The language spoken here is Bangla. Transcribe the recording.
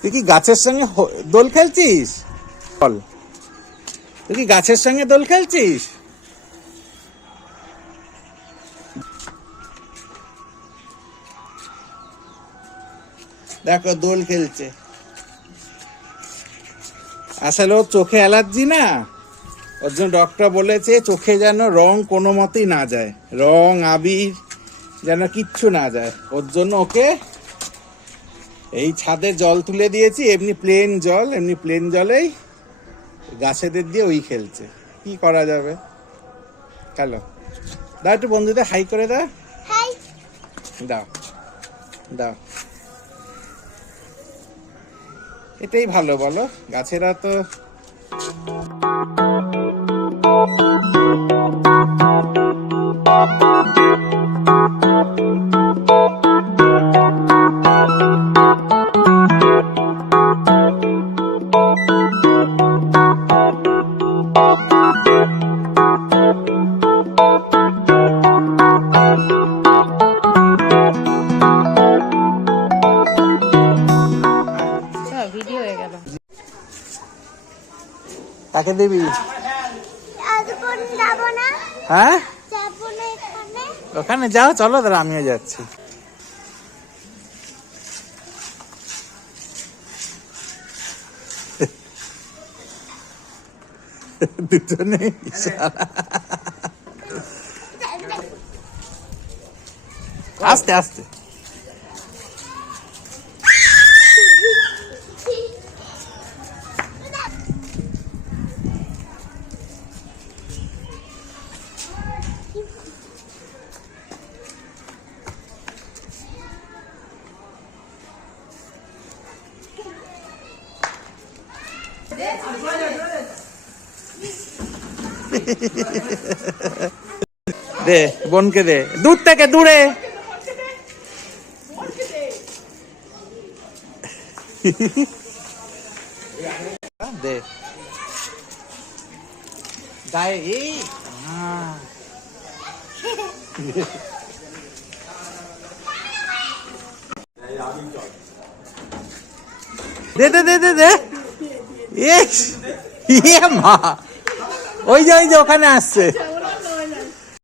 তুই কি গাছের সঙ্গে দোল খেলছিস? বল, তুই কি গাছের সঙ্গে দোল খেলছিস? দেখো দোল খেলছে। আসলে ওর চোখে অ্যালার্জি না, ওর জন্য ডক্টর বলেছে চোখে যেন রং কোনো মতেই না যায়, রং আবির যেন কিচ্ছু না যায়। ওর জন্য ওকে এই ছাদে জল তুলে দিয়েছি, এমনি প্লেন জলেই গাছেদের দিয়ে ওই খেলছে। কি করা যাবে? হ্যালো দাও, একটু বন্ধুদের হাই করে দাও। দাও দাও, এটাই ভালো বলো, গাছেরা তো কাকে দিবি? হ্যাঁ ওখানে যাও, চলো দাঁড়া আমিও যাচ্ছি। দুজনে আস্তে আস্তে। দে বোনকে দে, দূর থেকে দূরে। দে গায়ে এই দে দে দে দে দে। মা ওই যে ওখানে আসছে।